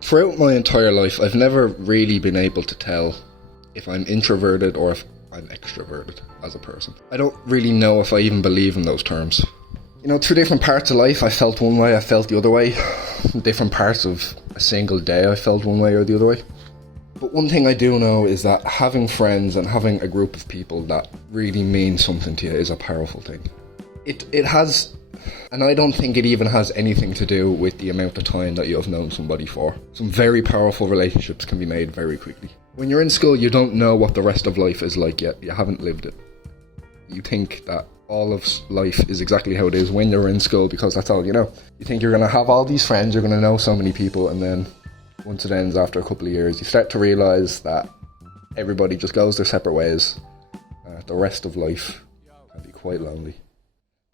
Throughout my entire life, I've never really been able to tell if I'm introverted or if I'm extroverted as a person. I don't really know if I even believe in those terms. You know, through different parts of life, I felt one way, I felt the other way. In different parts of a single day, I felt one way or the other way. But one thing I do know is that having friends and having a group of people that really mean something to you is a powerful thing. It has, and I don't think it even has anything to do with the amount of time that you have known somebody for. Some very powerful relationships can be made very quickly. When you're in school, you don't know what the rest of life is like yet. You haven't lived it. You think that all of life is exactly how it is when you're in school because that's all you know. You think you're going to have all these friends, you're going to know so many people, and then once it ends after a couple of years, you start to realise that everybody just goes their separate ways. The rest of life can be quite lonely.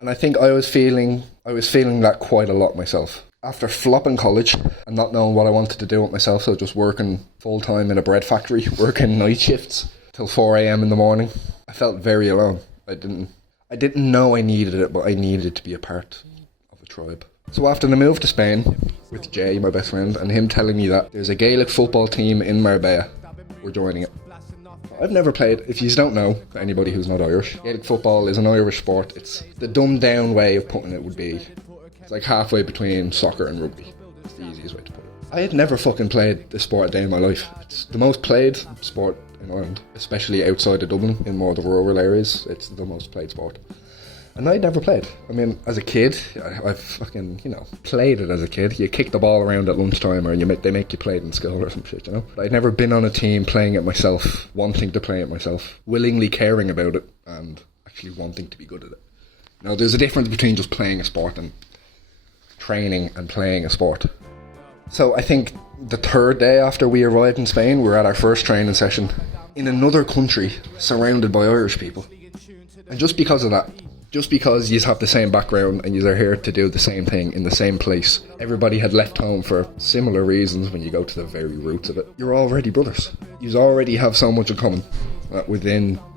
And I think I was feeling that quite a lot myself. After flopping college and not knowing what I wanted to do with myself, so just working full-time in a bread factory, working night shifts till 4 a.m. in the morning, I felt very alone. I didn't know I needed it, but I needed to be a part of a tribe. So after the move to Spain, with Jay, my best friend, and him telling me that there's a Gaelic football team in Marbella, we're joining it. I've never played, if you don't know, anybody who's not Irish, Gaelic football is an Irish sport. It's the dumbed down way of putting it would be, it's like halfway between soccer and rugby. It's the easiest way to put it. I had never fucking played this sport a day in my life. It's the most played sport in Ireland, especially outside of Dublin, in more of the rural areas. It's the most played sport. And I'd never played. I mean, as a kid, I've fucking, played it as a kid. You kick the ball around at lunchtime or they make you play it in school or some shit, But I'd never been on a team playing it myself, wanting to play it myself, willingly caring about it and actually wanting to be good at it. Now, there's a difference between just playing a sport and training and playing a sport. So I think the third day after we arrived in Spain, we were at our first training session in another country surrounded by Irish people. And just because of that, just because you have the same background and you are here to do the same thing in the same place, everybody had left home for similar reasons when you go to the very roots of it. You're already brothers. You already have so much in common that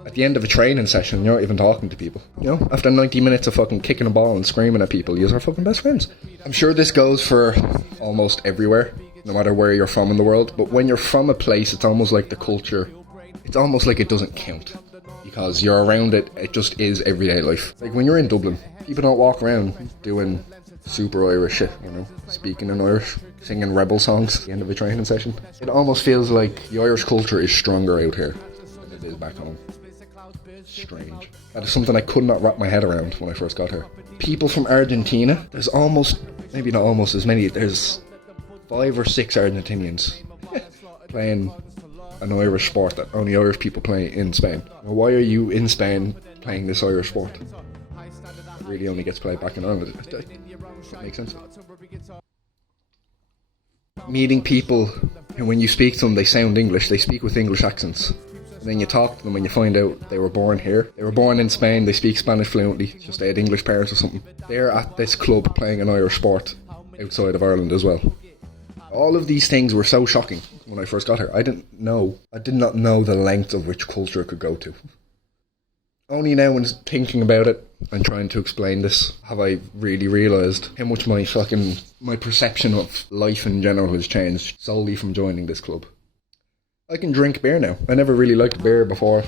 at the end of a training session, you're not even talking to people. After 90 minutes of fucking kicking a ball and screaming at people, you're fucking best friends. I'm sure this goes for almost everywhere, no matter where you're from in the world, but when you're from a place, it's almost like the culture, it's almost like it doesn't count. Because you're around it, it just is everyday life. Like when you're in Dublin, people don't walk around doing super Irish shit, speaking in Irish, singing rebel songs at the end of a training session. It almost feels like the Irish culture is stronger out here than it is back home. Strange. That is something I could not wrap my head around when I first got here. People from Argentina, there's maybe not almost as many, there's 5 or 6 Argentinians playing an Irish sport that only Irish people play in Spain. Well, why are you in Spain playing this Irish sport? It really only gets played back in Ireland. That makes sense. Meeting people who, when you speak to them, they sound English. They speak with English accents. And then you talk to them and you find out they were born here. They were born in Spain. They speak Spanish fluently. Just they had English parents or something. They're at this club playing an Irish sport outside of Ireland as well. All of these things were so shocking when I first got here. I did not know the length of which culture could go to. Only now when thinking about it and trying to explain this have I really realised how much my perception of life in general has changed solely from joining this club. I can drink beer now. I never really liked beer before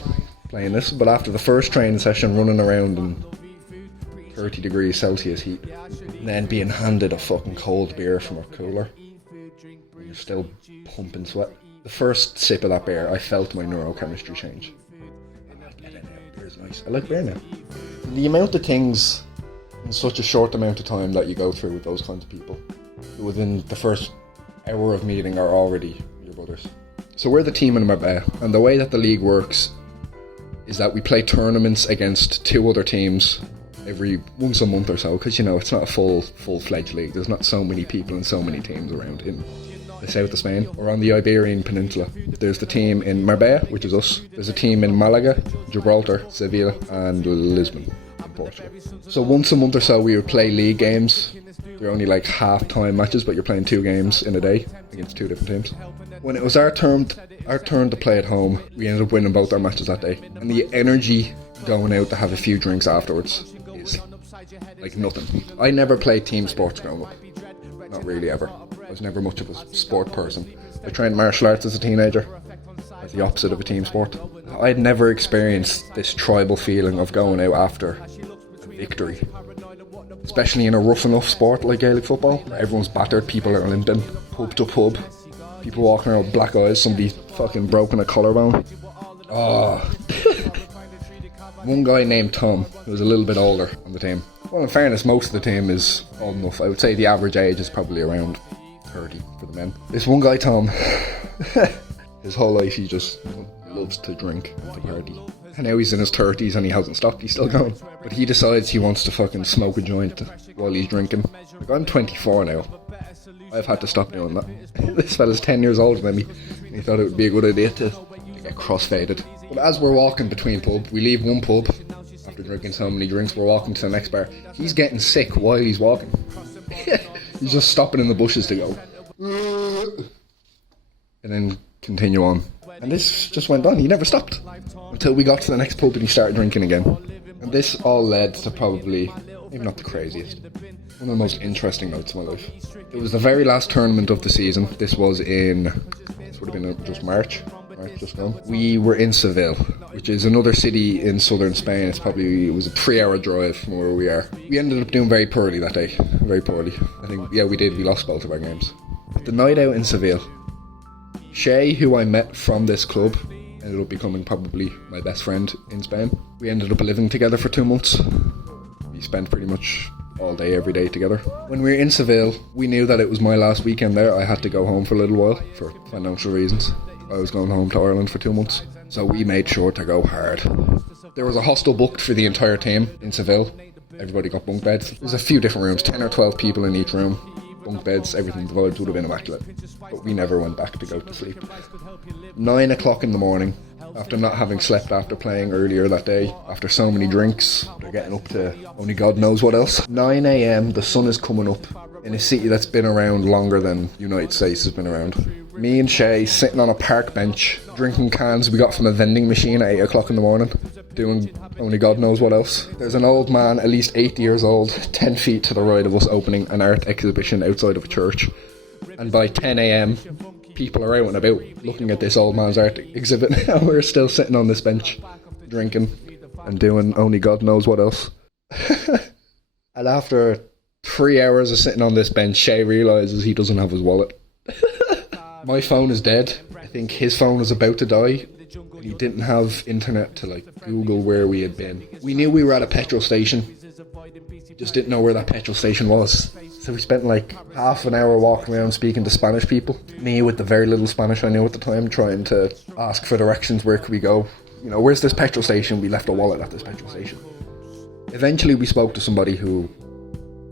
playing this, but after the first training session running around in 30 degrees Celsius heat, and then being handed a fucking cold beer from a cooler, you're still pumping sweat. The first sip of that beer, I felt my neurochemistry change. I get it now. Beer's nice. I like beer now. The amount of things in such a short amount of time that you go through with those kinds of people, who within the first hour of meeting are already your brothers. So we're the team in Marbella, and the way that the league works is that we play tournaments against 2 other teams every once a month or so, because it's not a full-fledged league. There's not so many people and so many teams around in the south of Spain or on the Iberian Peninsula. There's the team in Marbella, which is us. There's a team in Malaga, Gibraltar, Sevilla and Lisbon in Portugal. So once a month or so we would play league games. They're only like half-time matches, but you're playing 2 games in a day against 2 different teams. When it was our turn to play at home, we ended up winning both our matches that day. And the energy going out to have a few drinks afterwards is like nothing. I never played team sports growing up. Not really ever. I was never much of a sport person. I trained martial arts as a teenager, as the opposite of a team sport. I'd never experienced this tribal feeling of going out after a victory, especially in a rough enough sport like Gaelic football, where everyone's battered, people are limping, pub to pub, people walking around with black eyes, somebody fucking broken a collarbone. Oh. One guy named Tom, who was a little bit older on the team. Well, in fairness, most of the team is old enough. I would say the average age is probably around 30 for the men. This one guy, Tom, his whole life he just loves to drink and to party. And now he's in his 30s and he hasn't stopped, he's still going. But he decides he wants to fucking smoke a joint while he's drinking. Like, I'm 24 now. I've had to stop doing that. This fella's 10 years older than me. And he thought it would be a good idea to get crossfaded. But as we're walking between pub, we leave one pub after drinking so many drinks, we're walking to the next bar. He's getting sick while he's walking. He's just stopping in the bushes to go. And then continue on. And this just went on. He never stopped until we got to the next pub and he started drinking again. And this all led to probably, maybe not the craziest, one of the most interesting nights of my life. It was the very last tournament of the season. This was in, this would have been just March just gone. We were in Seville, which is another city in southern Spain. It was a 3-hour drive from where we are. We ended up doing very poorly that day. Very poorly. I think, yeah, we did. We lost both of our games. The night out in Seville, Shay, who I met from this club, ended up becoming probably my best friend in Spain. We ended up living together for 2 months. We spent pretty much all day, every day together. When we were in Seville, we knew that it was my last weekend there. I had to go home for a little while for financial reasons. I was going home to Ireland for 2 months, so we made sure to go hard. There was a hostel booked for the entire team in Seville. Everybody got bunk beds. There's a few different rooms, 10 or 12 people in each room. Bunk beds, everything, the vibes would have been immaculate. But we never went back to go to sleep. 9 o'clock in the morning, after not having slept after playing earlier that day, after so many drinks, they're getting up to only God knows what else. 9 a.m, the sun is coming up in a city that's been around longer than the United States has been around. Me and Shay sitting on a park bench, drinking cans we got from a vending machine at 8 o'clock in the morning, doing only God knows what else. There's an old man, at least 80 years old, 10 feet to the right of us, opening an art exhibition outside of a church. And by 10 a.m, people are out and about looking at this old man's art exhibit, and we're still sitting on this bench, drinking and doing only God knows what else. And after 3 hours of sitting on this bench, Shay realises he doesn't have his wallet. My phone is dead. I think his phone was about to die. And he didn't have internet to Google where we had been. We knew we were at a petrol station. Just didn't know where that petrol station was. So we spent half an hour walking around speaking to Spanish people. Me with the very little Spanish I knew at the time, trying to ask for directions. Where could we go? You know, where's this petrol station? We left a wallet at this petrol station. Eventually we spoke to somebody who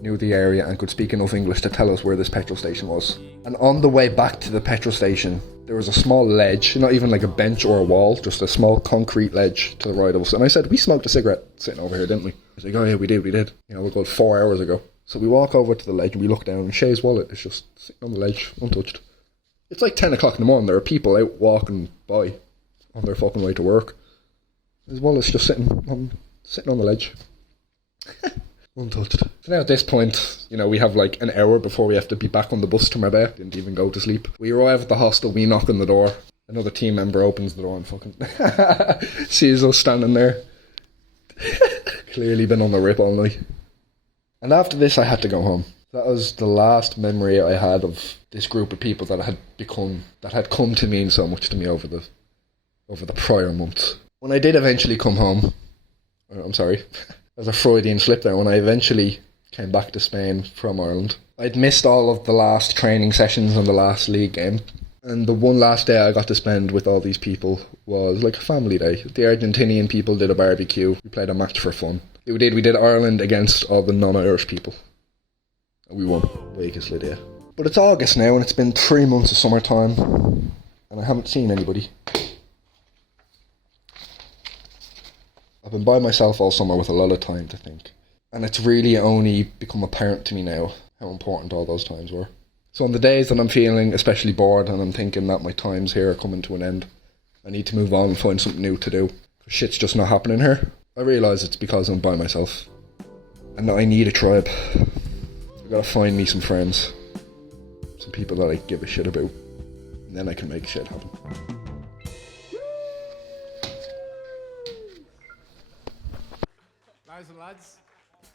knew the area and could speak enough English to tell us where this petrol station was. And on the way back to the petrol station, there was a small ledge, not even a bench or a wall, just a small concrete ledge to the right of us. And I said, we smoked a cigarette sitting over here, didn't we? He's like, oh yeah, we did. You know, it was about 4 hours ago. So we walk over to the ledge and we look down, and Shay's wallet is just sitting on the ledge, untouched. It's 10 o'clock in the morning. There are people out walking by on their fucking way to work. His wallet's just sitting on the ledge. Untouched. So now at this point, you know, we have an hour before we have to be back on the bus to Marbella. Didn't even go to sleep. We arrive at the hostel, we knock on the door. Another team member opens the door and fucking sees us standing there. Clearly been on the rip all night. And after this I had to go home. That was the last memory I had of this group of people that had come to mean so much to me over the prior months. When I did eventually come home, I'm sorry, there's a Freudian slip there. When I eventually came back to Spain from Ireland, I'd missed all of the last training sessions and the last league game. And the one last day I got to spend with all these people was a family day. The Argentinian people did a barbecue. We played a match for fun. We did Ireland against all the non-Irish people. And we won. Vegas Lydia. But it's August now and it's been 3 months of summertime. And I haven't seen anybody. I've been by myself all summer with a lot of time to think. And it's really only become apparent to me now how important all those times were. So on the days that I'm feeling especially bored and I'm thinking that my times here are coming to an end, I need to move on and find something new to do. Shit's just not happening here. I realise it's because I'm by myself. And that I need a tribe. I've got to find me some friends. some people that I give a shit about, and then I can make shit happen. Nice one, lads.